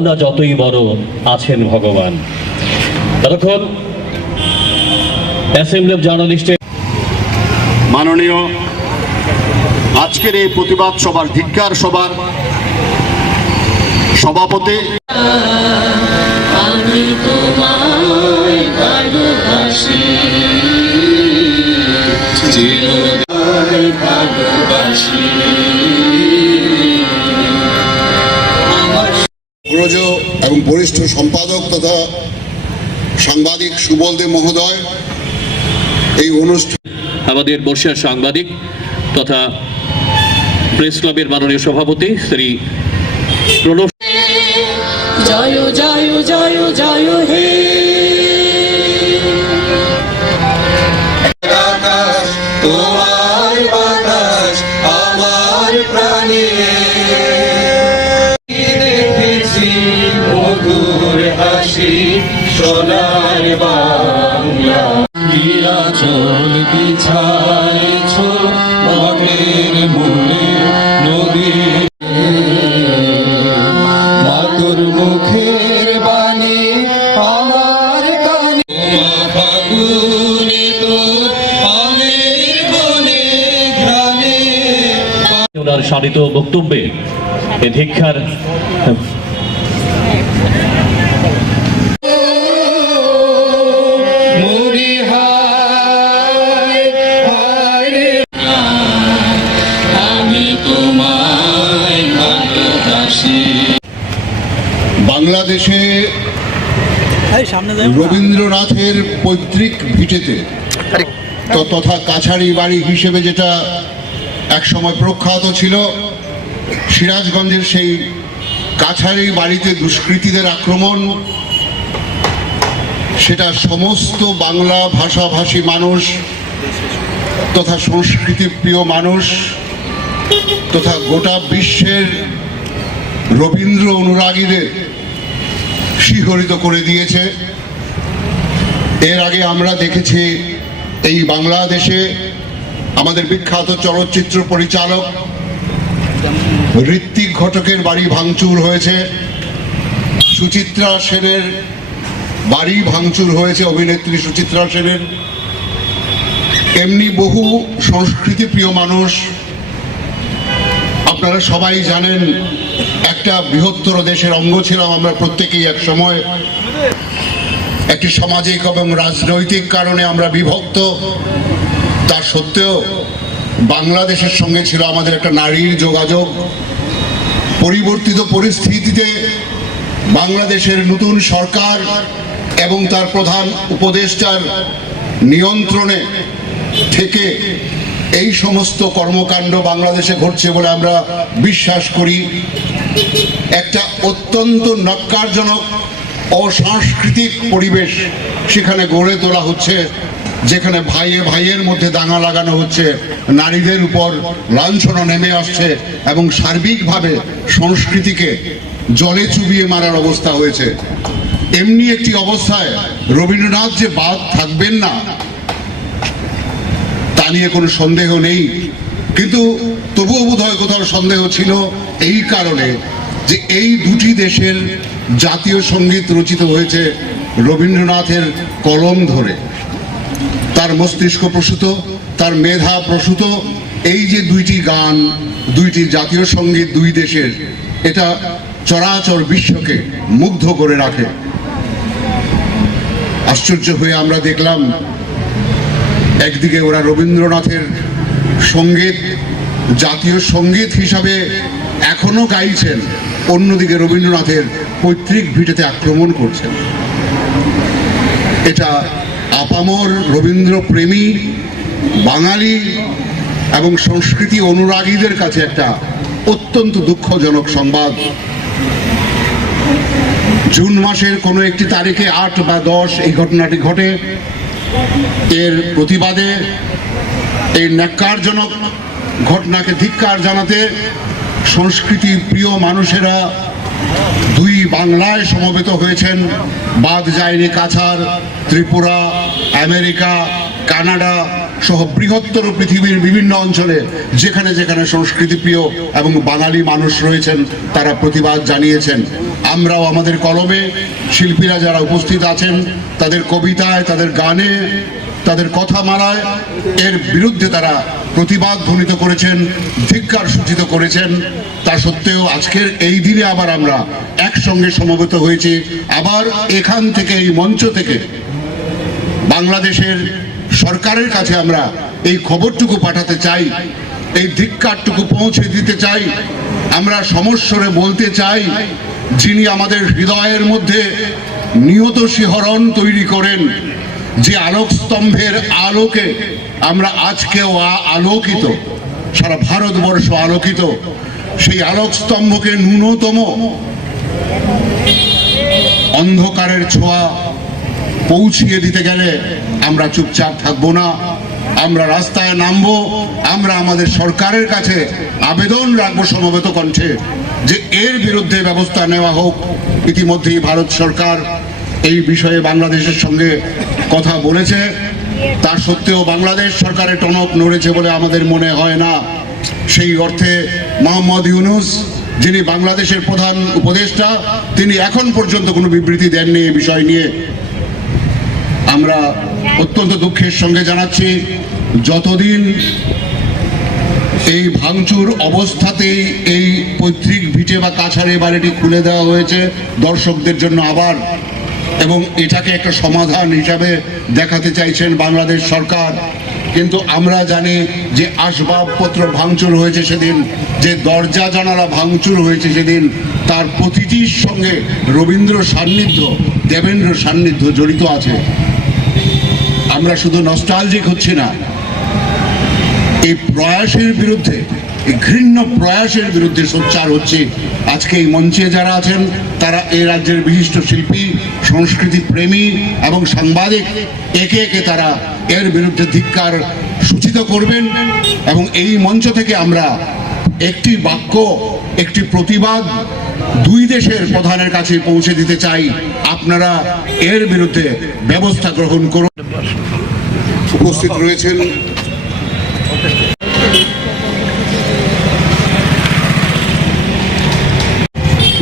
পাওনা যতই বড় আছেন ভগবান। ততক্ষণ অ্যাসেম্বলি অফ জার্নালিস্টের মাননীয়, আজকের এই প্রতিবাদ সভার ধিক্কার সভার সভাপতি সম্পাদক তথা সাংবাদিক সুবল দেব মহোদয় এই অনুষ্ঠান আমাদের বর্ষিয়ার সাংবাদিক তথা প্রেস ক্লাবের মাননীয় সভাপতি শ্রী প্রণব জয় জয় জয় জয় হে সারিত বক্তব্যে এ ধিক্ষার হায় হায় বাংলাদেশে রবীন্দ্রনাথের পৈতৃক ভিটেতে তো তথা কাছারি বাড়ি হিসেবে যেটা একসময় প্রখ্যাত ছিল সিরাজগঞ্জের সেই কাছারি বাড়িতে দুষ্কৃতীদের আক্রমণ। সেটা সমস্ত বাংলা ভাষাভাষী মানুষ তথা সংস্কৃতি প্রিয় মানুষ তথা গোটা বিশ্বের রবীন্দ্র অনুরাগীদের শিহরিত করে দিয়েছে। এর আগে আমরা দেখেছি এই বাংলাদেশে আমাদের বিখ্যাত চলচ্চিত্র পরিচালক ঋত্বিক ঘটকের বাড়ি ভাঙচুর হয়েছে। সুচিত্রা সেনের বাড়ি ভাঙচুর হয়েছে, অভিনেত্রী সুচিত্রা সেনের। এমনি বহু সংস্কৃতি প্রিয় মানুষ। আপনারা সবাই জানেন, একটা বৃহত্তর দেশের অঙ্গ ছিলাম আমরা প্রত্যেকেই এক সময়। একটি সামাজিক এবং রাজনৈতিক কারণে আমরা বিভক্ত। তা সত্ত্বেও বাংলাদেশের সঙ্গে ছিল আমাদের একটা নারীর যোগাযোগ। পরিবর্তিত পরিস্থিতিতে বাংলাদেশের নতুন সরকার এবং তার প্রধান উপদেষ্টার নিয়ন্ত্রণে থেকে এই সমস্ত কর্মকাণ্ড বাংলাদেশে ঘটছে বলে আমরা বিশ্বাস করি। একটা অত্যন্ত নক্কারজনক অসাংস্কৃতিক পরিবেশ সেখানে গড়ে তোলা হচ্ছে। যেখানে ভাইয়ে ভাইয়ের মধ্যে দাঙ্গা লাগানো হচ্ছে, নারীদের উপর লাঞ্ছনা নেমে আসছে এবং সার্বিকভাবে সংস্কৃতিকে জলে চুবিয়ে মারার অবস্থা হয়েছে। এমনি একটি অবস্থায় রবীন্দ্রনাথ যে বাদ থাকবেন না, তা নিয়ে কোনো সন্দেহ নেই। কিন্তু তবুও বোধ হয় কোথাও সন্দেহ ছিল এই কারণে যে এই দুটি দেশের জাতীয় সংগীত রচিত হয়েছে রবীন্দ্রনাথের কলম ধরে। তার মস্তিষ্ক প্রসূত, তার মেধা প্রসূত, এই যে দুইটি গান, দুইটি জাতীয় সংগীত দুই দেশের, এটা চরাচর বিশ্বকে মুগ্ধ করে রাখে। আশ্চর্য হয়ে আমরা দেখলাম, একদিকে ওরা রবীন্দ্রনাথের সংগীত, জাতীয় সংগীত হিসাবে এখনও গাইছেন, অন্যদিকে রবীন্দ্রনাথের পৈতৃক ভিটেতে আক্রমণ করছেন। এটা আপামর রবীন্দ্র প্রেমী বাঙালি এবং সংস্কৃতি অনুরাগীদের কাছে একটা অত্যন্ত দুঃখজনক সংবাদ। জুন মাসের কোনো একটি তারিখে আট বা দশ এই ঘটনাটি ঘটে। এর প্রতিবাদে এই ন্যাক্কারজনক ঘটনাকে ধিক্কার জানাতে সংস্কৃতি প্রিয় মানুষেরা দুই বাংলায় সমবেত হয়েছেন। বাদ যায়নি কাছার ত্রিপুরা, আমেরিকা, কানাডা সহ বৃহত্তর পৃথিবীর বিভিন্ন অঞ্চলে যেখানে যেখানে সংস্কৃতিপ্রিয় এবং বাঙালি মানুষ রয়েছেন, তারা প্রতিবাদ জানিয়েছেন। আমরাও আমাদের কলমে শিল্পীরা যারা উপস্থিত আছেন, তাদের কবিতায়, তাদের গানে, তাদের কথা মারায় এর বিরুদ্ধে তারা প্রতিবাদ ধ্বনিত করেছেন, ধিক্কার সূচিত করেছেন। তা সত্ত্বেও আজকের এই দিনে আবার আমরা একসঙ্গে সমবেত হয়েছি। আবার এখান থেকে, এই মঞ্চ থেকে বাংলাদেশের সরকারের কাছে আমরা এই খবরটুকু পাঠাতে চাই, এই ধিক্কারটুকু পৌঁছে দিতে চাই। আমরা সমস্যরে বলতে চাই, যিনি আমাদের হৃদয়ের মধ্যে নিহত শিহরণ তৈরি করেন যে আলোক স্তম্ভের আলোকে আমরা আজকেও আলোকিত, সারা ভারতবর্ষ আলোকিত, সেই আলোক স্তম্ভকে ন্যূনতম অন্ধকারের ছোঁয়া পৌঁছিয়ে দিতে গেলে আমরা চুপচাপ থাকব না। আমরা রাস্তায় নামবো, আমরা আমাদের সরকারের কাছে আবেদন রাখব সমবেত কণ্ঠে যে এর বিরুদ্ধে ব্যবস্থা নেওয়া হোক। ইতিমধ্যেই ভারত সরকার এই বিষয়ে বাংলাদেশের সঙ্গে কথা বলেছে। তা সত্ত্বেও বাংলাদেশ সরকারের টনক নড়েছে বলে আমাদের মনে হয় না। সেই অর্থে মোহাম্মদ ইউনুস, যিনি বাংলাদেশের প্রধান উপদেষ্টা, তিনি এখন পর্যন্ত কোনো বিবৃতি দেননি এই বিষয় নিয়ে। আমরা অত্যন্ত দুঃখের সঙ্গে জানাচ্ছি, যতদিন এই ভাঙচুর অবস্থাতেই এই পৈতৃক ভিটে বা কাছাড়ে বাড়িটি খুলে দেওয়া হয়েছে, দর্শকদের জন্য আবার এবং এটাকে একটা সমাধান হিসাবে দেখাতে চাইছেন বাংলাদেশ সরকার। কিন্তু আমরা জানি যে আসবাবপত্র ভাঙচুর হয়েছে সেদিন, যে দরজা জানালা ভাঙচুর হয়েছে সেদিন, তার প্রতিটির সঙ্গে রবীন্দ্র সান্নিধ্য, দেবেন্দ্র সান্নিধ্য জড়িত আছে। আমরা শুধু নস্টালজিক হচ্ছি না। এই প্রয়াসের বিরুদ্ধে, এই ঘৃণ্য প্রয়াসের বিরুদ্ধে সোচ্চার হচ্ছে। আজকে এই মঞ্চে যারা আছেন, তারা এই রাজ্যের বিশিষ্ট শিল্পী সংস্কৃতি প্রেমী এবং সাংবাদিক একে একে তারা এর বিরুদ্ধে ধিক্কার সূচিত করবেন এবং এই মঞ্চ থেকে আমরা একটি বাক্য, একটি প্রতিবাদ দুই দেশের প্রধানের কাছে পৌঁছে দিতে চাই। আপনারা এর বিরুদ্ধে ব্যবস্থা গ্রহণ করুন। উপস্থিত রয়েছেন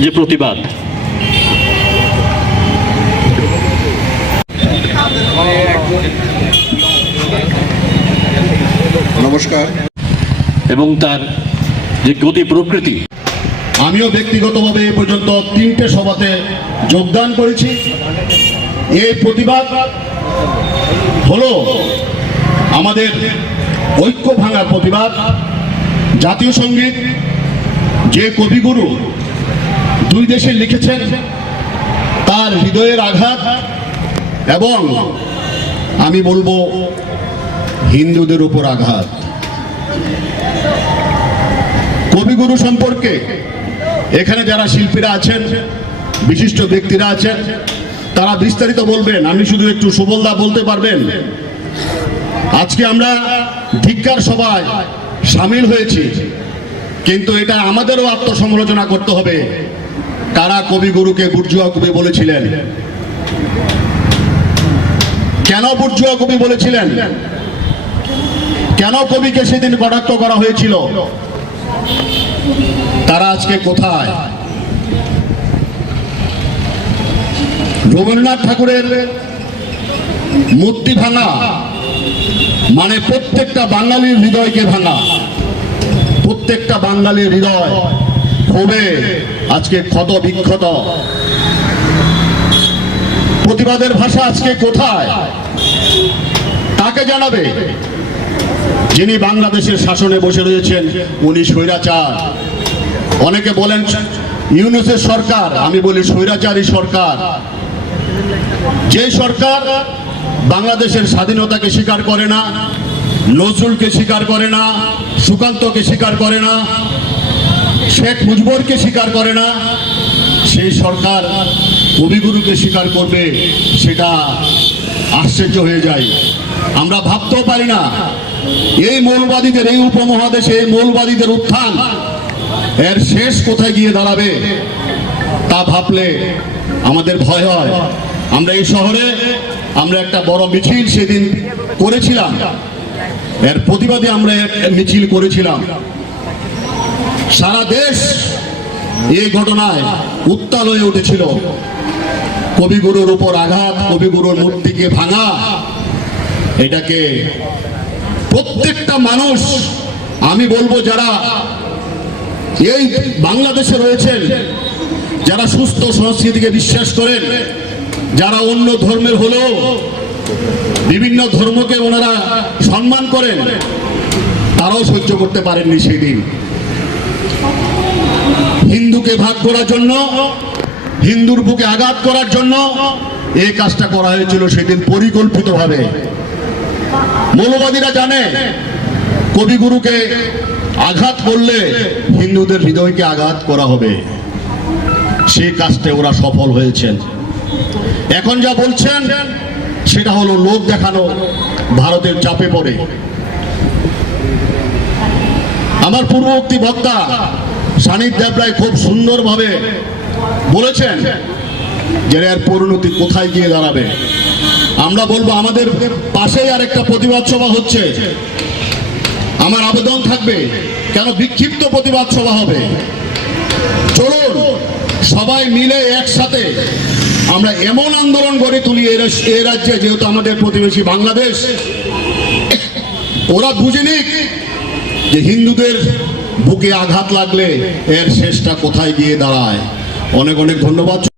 যে প্রতিবাদ নমস্কার। এবং তার যে গতি প্রকৃতি আমিও ব্যক্তিগতভাবে এ পর্যন্ত তিনটে সভাতে যোগদান করেছি। এই প্রতিবাদ হলো আমাদের ঐক্য ভাঙার প্রতিবাদ। জাতীয় সংগীত যে কবিগুরু দুই দেশে লিখেছেন তার হৃদয়ের আঘাত এবং আমি বলব হিন্দুদের উপর আঘাত। কবিগুরু সম্পর্কে। এখানে যারা শিল্পীরা আছেন, বিশিষ্ট ব্যক্তিরা আছেন, তারা বিস্তারিত বলবেন। আমি শুধু একটু সুবলদা বলতে পারবেন। আজকে আমরা ধিক্কার সভায় সামিল হয়েছি। কিন্তু এটা আমাদেরও আত্মসমালোচনা করতে হবে। কারা কবিগুরুকে বুর্জুয়া কবি বলেছিলেন? কেন বুর্জুয়া কবি বলেছিলেন? কেন কবিকে সেদিন কটাক্ষ করা হয়েছিল? তারা আজকে কোথায়? রবীন্দ্রনাথ ঠাকুরের মূর্তি ভাঙা মানে প্রত্যেকটা বাঙালির হৃদয়কে ভাঙা, প্রত্যেকটা বাঙালির হৃদয় ক্ষোভে আজকে ক্ষত বিক্ষত। প্রতিবাদের ভাষা আজকে কোথায়? তাকে জানাবে? যিনি বাংলাদেশের শাসনে বসে রয়েছেন, উনি স্বৈরাচার। অনেকে বলেন, ইউনুসের সরকার, আমি বলি স্বৈরাচারী সরকার। যে সরকার বাংলাদেশের স্বাধীনতাকে স্বীকার করে না, নজরুলকে স্বীকার করে না, সুকান্তকে স্বীকার করে না, শেখ মুজিবুরকে স্বীকার করে না, সেই সরকার কবিগুরুকে স্বীকার করবে, সেটা আশ্চর্য হয়ে যায়। আমরা ভাবতেও পারি না। এই মৌলবাদীদের, এই উপমহাদেশে এই মৌলবাদীদের উত্থান এর শেষ কোথায় গিয়ে দাঁড়াবে তা ভাবলে আমাদের ভয় হয়। আমরা এই শহরে আমরা একটা বড় মিছিল সেদিন করেছিলাম। এর প্রতিবাদে আমরা মিছিল করেছিলাম। সারা দেশ এই ঘটনায় উত্তাল হয়ে উঠেছিল। কবিগুরুর উপর আঘাত, কবিগুরুর মূর্তিকে ভাঙা এটাকে প্রত্যেকটা মানুষ, আমি বলব যারা এই বাংলাদেশে রয়েছেন, যারা সুস্থ সংস্কৃতিকে বিশ্বাস করেন, যারা অন্য ধর্মের হলেও বিভিন্ন ধর্মকে ওনারা সম্মান করেন, তারাও সহ্য করতে পারেননি সেদিন। হিন্দুকে ভাগ করার জন্য, হিন্দুর বুকে আঘাত করার জন্য এই কাজটা করা হয়েছিল সেদিন পরিকল্পিতভাবে। মৌলবাদীরা জানে, কবিগুরুকে আঘাত করলে হিন্দুদের হৃদয়কে আঘাত করা হবে। সে কাজটা ওরা সফল হয়েছেন। এখন যা বলছেন, সেটা হলো লোক দেখানো, ভারতের চাপে পড়ে। আমার পূর্ববর্তী বক্তা সানিদ দেবরায় খুব সুন্দরভাবে বলেছেন, যে পরিণতি কোথায় গিয়ে দাঁড়াবে? আমরা বলব আমাদের পাশেই আর একটা প্রতিবাদ সভা হচ্ছে। আমার আবেদন থাকবে, কেন বিক্ষিপ্ত প্রতিবাদ সভা হবে? চলুন, সবাই মিলে একসাথে আমরা এমন আন্দোলন গড়ে তুলি রাস- রাজ্যে, যেহেতু আমাদের প্রতিবেশী বাংলাদেশ। ওরা বুঝে নিক যে হিন্দুদের বুকে আঘাত লাগলে এর শেষটা কোথায় গিয়ে দাঁড়ায়। অনেক অনেক ধন্যবাদ।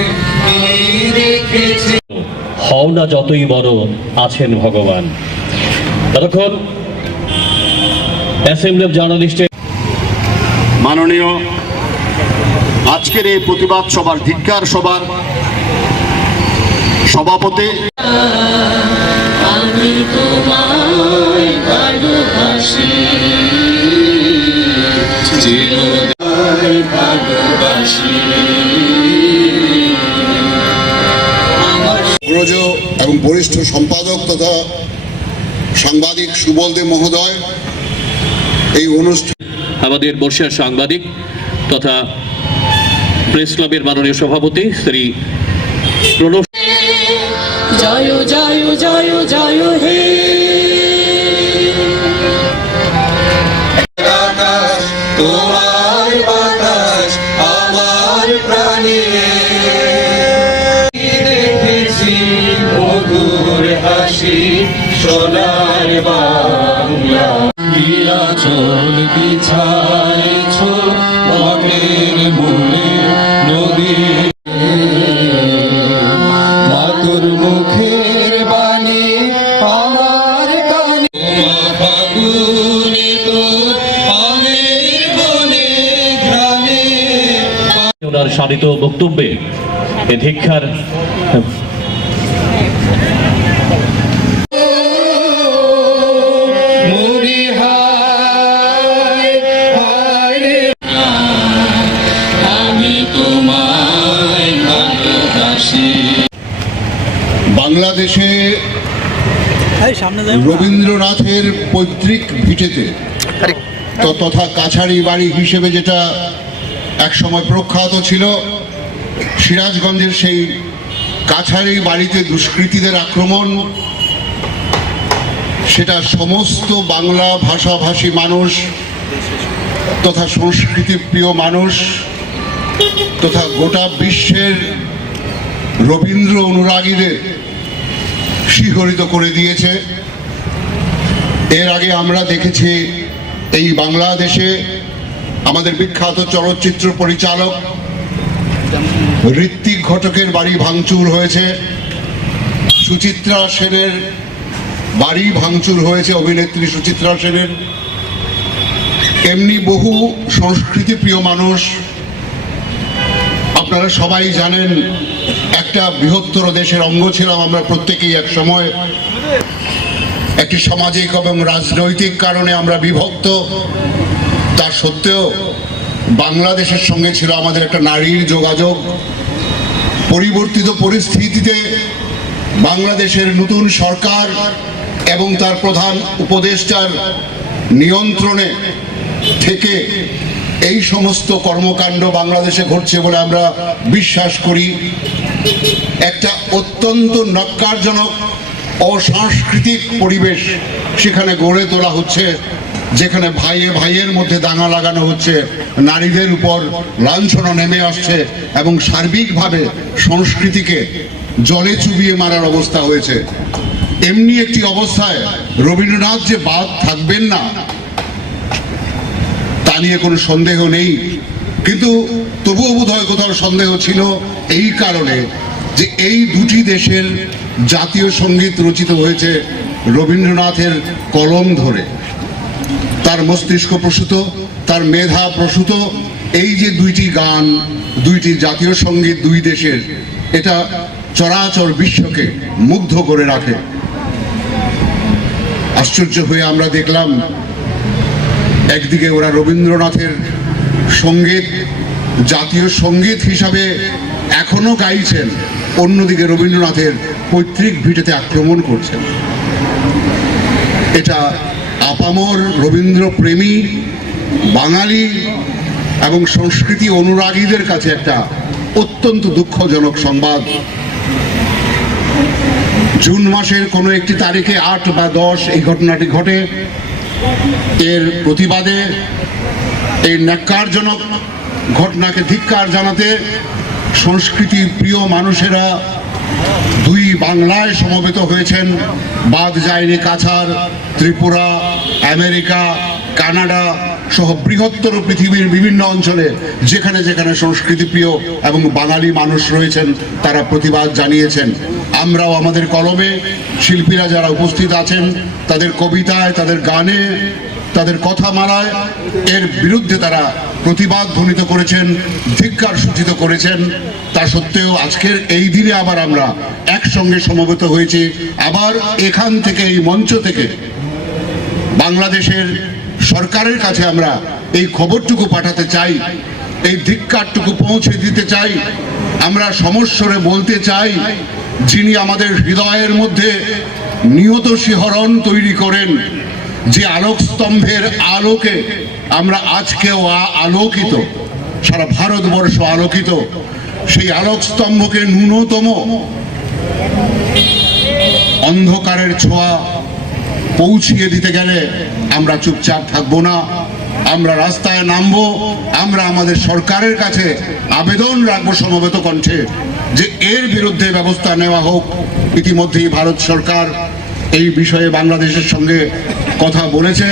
হও না যতই বড় আছেন ভগবান। ততক্ষণ অ্যাসেম্বলি অফ জার্নালিস্টের মাননীয় আজকের এই প্রতিবাদ সভার ধিক্কার সভার সভাপতি আমি তোমায় বরিষ্ঠ সম্পাদক তথা সাংবাদিক সুবল দেব মহোদয় এই অনুষ্ঠান আমাদের বর্ষিয়ার সাংবাদিক তথা প্রেস ক্লাবের মাননীয় সভাপতি শ্রী প্রণব ওনার সারিত বক্তব্যে এ ধিক্ষার মুড়ি রে আমি তোমায় ভালোবাসি বাংলাদেশে রবীন্দ্রনাথের পৈতৃক ভিটেতে। তো- তথা কাছারি বাড়ি হিসেবে যেটা একসময় প্রখ্যাত ছিল সিরাজগঞ্জের সেই কাছারি বাড়িতে দুষ্কৃতীদের আক্রমণ সেটা সমস্ত বাংলা ভাষাভাষী মানুষ তথা সংস্কৃতি প্রিয় মানুষ তথা গোটা বিশ্বের রবীন্দ্র অনুরাগীদের শিহরিত করে দিয়েছে। এর আগে আমরা দেখেছি এই বাংলাদেশে আমাদের বিখ্যাত চলচ্চিত্র পরিচালক ঋত্বিক ঘটকের বাড়ি ভাঙচুর হয়েছে। সুচিত্রা সেনের বাড়ি ভাঙচুর হয়েছে, অভিনেত্রী সুচিত্রা সেনের। এমনি বহু সংস্কৃতি প্রিয় মানুষ, আপনারা সবাই জানেন একটা বৃহত্তর দেশের অঙ্গ ছিলাম আমরা প্রত্যেকেই এক সময়। একটি সামাজিক এবং রাজনৈতিক কারণে আমরা বিভক্ত। তা সত্ত্বেও বাংলাদেশের সঙ্গে ছিল আমাদের একটা নারীর যোগাযোগ। পরিবর্তিত পরিস্থিতিতে বাংলাদেশের নতুন সরকার এবং তার প্রধান উপদেষ্টার নিয়ন্ত্রণে থেকে এই সমস্ত কর্মকাণ্ড বাংলাদেশে ঘটছে বলে আমরা বিশ্বাস করি। একটা অত্যন্ত নক্কারজনক অসাংস্কৃতিক পরিবেশ সেখানে গড়ে তোলা হচ্ছে, যেখানে ভাইয়ে ভাইয়ের মধ্যে দাঙ্গা লাগানো হচ্ছে, নারীদের উপর লাঞ্ছনা নেমে আসছে এবং সার্বিকভাবে সংস্কৃতিকে জলে চুবিয়ে মারার অবস্থা হয়েছে। এমনি একটি অবস্থায় রবীন্দ্রনাথ যে বাদ থাকবেন না, তা নিয়ে কোনো সন্দেহ নেই। কিন্তু তবুও বোধ হয় কোথাও সন্দেহ ছিল এই কারণে যে এই দুটি দেশের জাতীয় সংগীত রচিত হয়েছে রবীন্দ্রনাথের কলম ধরে। তার মস্তিষ্ক প্রসূত, তার মেধা প্রসূত, এই যে দুইটি গান, দুইটি জাতীয় সংগীত দুই দেশের, এটা চরাচর বিশ্বকে মুগ্ধ করে রাখে। আশ্চর্য হয়ে আমরা দেখলাম, একদিকে ওরা রবীন্দ্রনাথের সংগীত, জাতীয় সংগীত হিসাবে এখনও গাইছেন, অন্যদিকে রবীন্দ্রনাথের পৈতৃক ভিটেতে আক্রমণ করছেন এটা আপামর রবীন্দ্র প্রেমী, বাঙালি এবং সংস্কৃতি অনুরাগীদের কাছে একটা অত্যন্ত দুঃখজনক সংবাদ। জুন মাসের কোনো একটি তারিখে আট বা দশ এই ঘটনাটি ঘটে। এর প্রতিবাদে এই ন্যাক্কারজনক ঘটনাকে ধিক্কার জানাতে সংস্কৃতি প্রিয় মানুষেরা দুই বাংলায় সমবেত হয়েছেন। বাদ যায়নি কাছার ত্রিপুরা, আমেরিকা, কানাডা সহ বৃহত্তর পৃথিবীর বিভিন্ন অঞ্চলে যেখানে যেখানে সংস্কৃতি প্রিয় এবং বাঙালি মানুষ রয়েছেন, তারা প্রতিবাদ জানিয়েছেন। আমরাও আমাদের কলমে শিল্পীরা যারা উপস্থিত আছেন, তাদের কবিতায়, তাদের গানে, তাদের কথা মারায় এর বিরুদ্ধে তারা প্রতিবাদ ধ্বনিত করেছেন, ধিক্কার সূচিত করেছেন। তা সত্ত্বেও আজকের এই দিনে আবার আমরা একসঙ্গে সমবেত হয়েছি। আবার এখান থেকে, এই মঞ্চ থেকে বাংলাদেশের সরকারের কাছে আমরা এই খবরটুকু পাঠাতে চাই, এই ধিক্কারটুকু পৌঁছে দিতে চাই। আমরা সমস্বরে বলতে চাই, যিনি আমাদের হৃদয়ের মধ্যে নিয়ত শিহরণ তৈরি করেন, যে আলোক স্তম্ভের আলোকে আমরা আজকেও আলোকিত, সারা ভারতবর্ষ আলোকিত, সেই আলোক স্তম্ভকে ন্যূনতম অন্ধকারের ছোঁয়া পৌঁছিয়ে দিতে গেলে আমরা চুপচাপ থাকব না। আমরা রাস্তায় নামবো, আমরা আমাদের সরকারের কাছে আবেদন রাখব সমবেত কণ্ঠে যে এর বিরুদ্ধে ব্যবস্থা নেওয়া হোক। ইতিমধ্যেই ভারত সরকার এই বিষয়ে বাংলাদেশের সঙ্গে কথা বলেছে।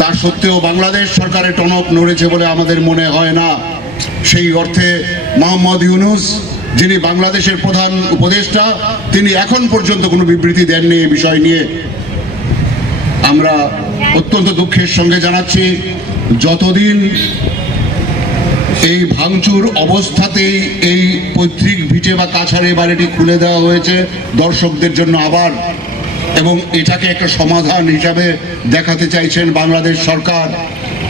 তা সত্ত্বেও বাংলাদেশ সরকারের টনক নড়েছে বলে আমাদের মনে হয় না। সেই অর্থে মোহাম্মদ ইউনুস, যিনি বাংলাদেশের প্রধান উপদেষ্টা, তিনি এখন পর্যন্ত কোনো বিবৃতি দেননি এই বিষয় নিয়ে। আমরা অত্যন্ত দুঃখের সঙ্গে জানাচ্ছি, যতদিন এই ভাঙচুর অবস্থাতেই এই পৈতৃক ভিটে বা কাছাড়ে বাড়িটি খুলে দেওয়া হয়েছে, দর্শকদের জন্য আবার এবং এটাকে একটা সমাধান হিসাবে দেখাতে চাইছেন বাংলাদেশ সরকার।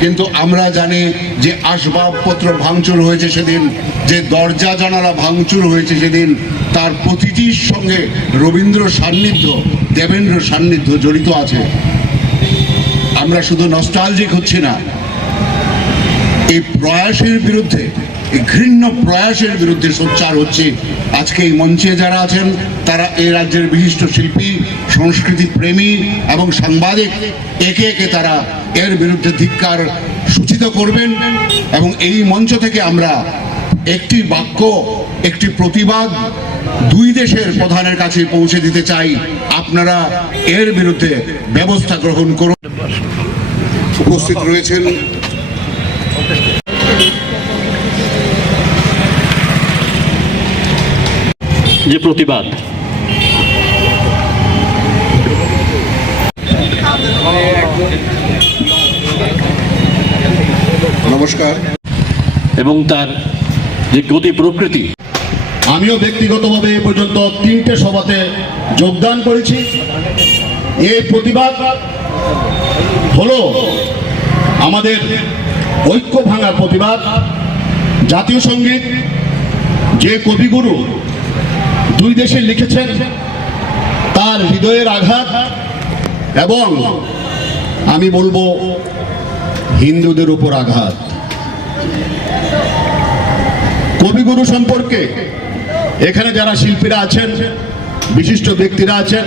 কিন্তু আমরা জানি যে আসবাবপত্র ভাঙচুর হয়েছে সেদিন, যে দরজা জানালা ভাঙচুর হয়েছে সেদিন, তার প্রতিটির সঙ্গে রবীন্দ্র সান্নিধ্য, দেবেন্দ্র সান্নিধ্য জড়িত আছে। আমরা শুধু নস্টালজিক হচ্ছি না। এই প্রয়াসের বিরুদ্ধে, এই ঘৃণ্য প্রয়াসের বিরুদ্ধে সোচ্চার হচ্ছে। আজকে এই মঞ্চে যারা আছেন, তারা এই রাজ্যের বিশিষ্ট শিল্পী সংস্কৃতি প্রেমী এবং সাংবাদিক একে একে তারা এর বিরুদ্ধে ধিক্কার সূচিত করবেন এবং এই মঞ্চ থেকে আমরা একটি বাক্য, একটি প্রতিবাদ দুই দেশের প্রধানের কাছে পৌঁছে দিতে চাই। আপনারা এর বিরুদ্ধে ব্যবস্থা গ্রহণ করুন। উপস্থিত রয়েছেন যে প্রতিবাদ নমস্কার। এবং তার যে গতি প্রকৃতি। আমিও ব্যক্তিগতভাবে এ পর্যন্ত তিনটে সভাতে যোগদান করেছি। এই প্রতিবাদ হলো আমাদের ঐক্য ভাঙার প্রতিবাদ। জাতীয় সংগীত যে কবিগুরু দুই দেশে লিখেছেন তার হৃদয়ের আঘাত এবং আমি বলব হিন্দুদের উপর আঘাত। কবিগুরু সম্পর্কে এখানে যারা শিল্পীরা আছেন, বিশিষ্ট ব্যক্তিরা আছেন,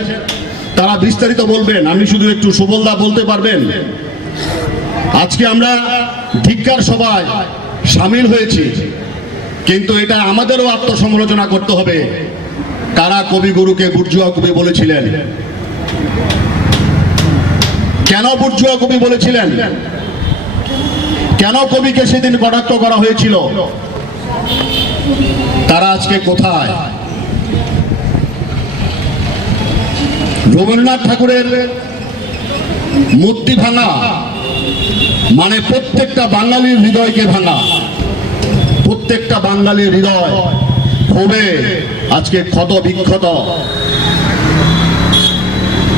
তারা বিস্তারিত বলবেন। আমি শুধু একটু সুবলদা বলতে পারবেন। আজকে আমরা ধিক্কার সভায় সামিল হয়েছি, কিন্তু এটা আমাদেরও আত্মসমালোচনা করতে হবে। কারা কবিগুরুকে বুর্জুয়া কবি বলেছিলেন? কেন বুর্জুয়া কবি বলেছিলেন? কেন কবিকে সেদিন কটাক্ষ করা হয়েছিল? তারা আজকে কোথায়? রবীন্দ্রনাথ ঠাকুরের মূর্তি ভাঙা মানে প্রত্যেকটা বাঙালির হৃদয়কে ভাঙা, প্রত্যেকটা বাঙালির হৃদয় ক্ষোভে আজকে ক্ষত বিক্ষত।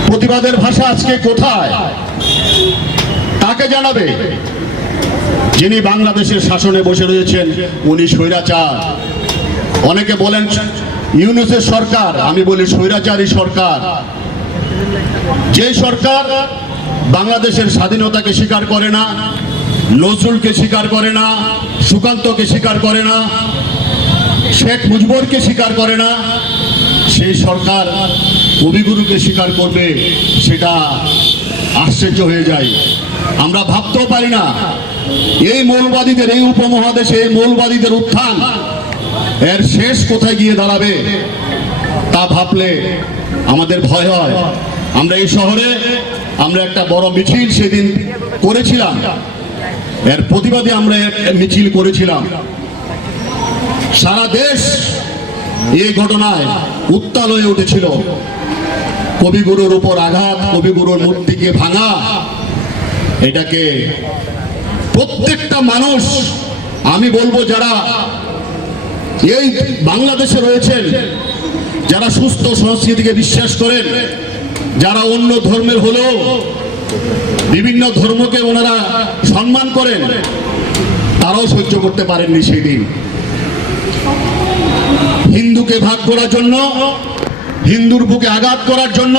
প্রতিবাদের ভাষা আজকে কোথায়? তাকে জানাবে? যিনি বাংলাদেশের শাসনে বসে রয়েছেন, উনি স্বৈরাচার। অনেকে বলেন, ইউনুসের সরকার, আমি বলি স্বৈরাচারী সরকার। যে সরকার বাংলাদেশের স্বাধীনতাকে স্বীকার করে না, নজরুলকে স্বীকার করে না, সুকান্তকে স্বীকার করে না, শেখ মুজিবরকে স্বীকার করে না, সেই সরকার কবিগুরুকে স্বীকার করবে, সেটা আশ্চর্য হয়ে যায়। আমরা ভাবতেও পারি না। এই মৌলবাদীদের, এই উপমহাদেশে এই মৌলবাদীদের উত্থান এর শেষ কোথায় গিয়ে দাঁড়াবে তা ভাবলে আমাদের ভয় হয়। আমরা এই শহরে আমরা একটা বড় মিছিল সেদিন করেছিলাম। এর প্রতিবাদে আমরা মিছিল করেছিলাম। সারা দেশ এই ঘটনায় উত্তাল হয়ে উঠেছিল। কবিগুরুর উপর আঘাত, কবিগুরুর মূর্তিকে ভাঙা এটাকে প্রত্যেকটা মানুষ, আমি বলব যারা এই বাংলাদেশে রয়েছেন, যারা সুস্থ সংস্কৃতিকে বিশ্বাস করেন, যারা অন্য ধর্মের হলেও বিভিন্ন ধর্মকে ওনারা সম্মান করেন, তারাও সহ্য করতে পারেননি সেই দিন হিন্দুকে ভাগ করার জন্য, হিন্দুর বুকে আঘাত করার জন্য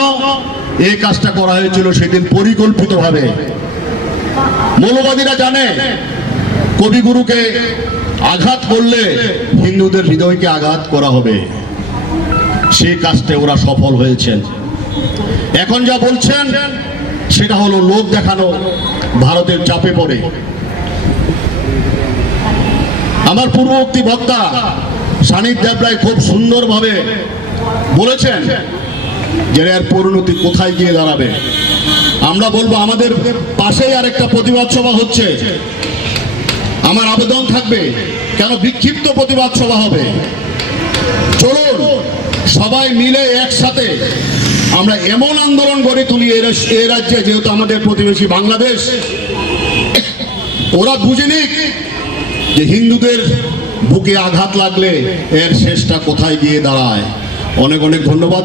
এই কাজটা করা হয়েছিল সেদিন পরিকল্পিতভাবে। মৌলবাদীরা জানে, কবিগুরুকে আঘাত করলে হিন্দুদের হৃদয়কে আঘাত করা হবে। সে কাজটা ওরা সফল হয়েছেন। এখন যা বলছেন, সেটা হলো লোক দেখানো, ভারতের চাপে পড়ে। আমার পূর্ববর্তী বক্তা সানিদ দেবরায় খুব সুন্দরভাবে বলেছেন যে, এর পরিণতি কোথায় গিয়ে দাঁড়াবে? আমরা বলব আমাদের পাশেই আরেকটা প্রতিবাদ সভা হচ্ছে। আমার আবেদন থাকবে কেন বিক্ষিপ্ত প্রতিবাদ সভা হবে? চলুন, সবাই মিলে একসাথে আমরা এমন আন্দোলন গড়ে তুলি এ রাজ্যে যেহেতু আমাদের প্রতিবেশী বাংলাদেশ। ওরা বুঝে নিক যে হিন্দুদের বুকে আঘাত লাগলে এর শেষটা কোথায় গিয়ে দাঁড়ায়। অনেক অনেক ধন্যবাদ।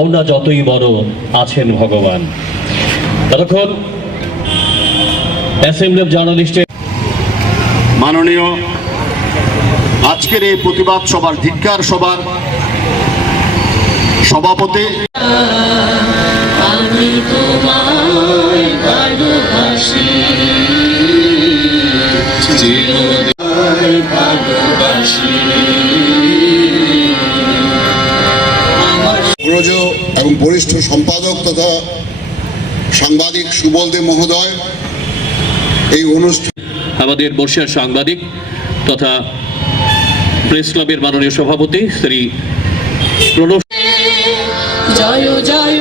হও না যতই বড় আছেন ভগবান। ততক্ষণ অ্যাসেম্বলি অফ জার্নালিস্টের মাননীয় আজকের এই প্রতিবাদ সভার ধিক্কার সভার সভাপতি আমি তোমায় বরিষ্ঠ সম্পাদক তথা সাংবাদিক সুবলদেব মহোদয় এই অনুষ্ঠান আমাদের বর্ষিয়ার সাংবাদিক তথা প্রেস ক্লাবের মাননীয় সভাপতি শ্রী প্রণব জয় জয়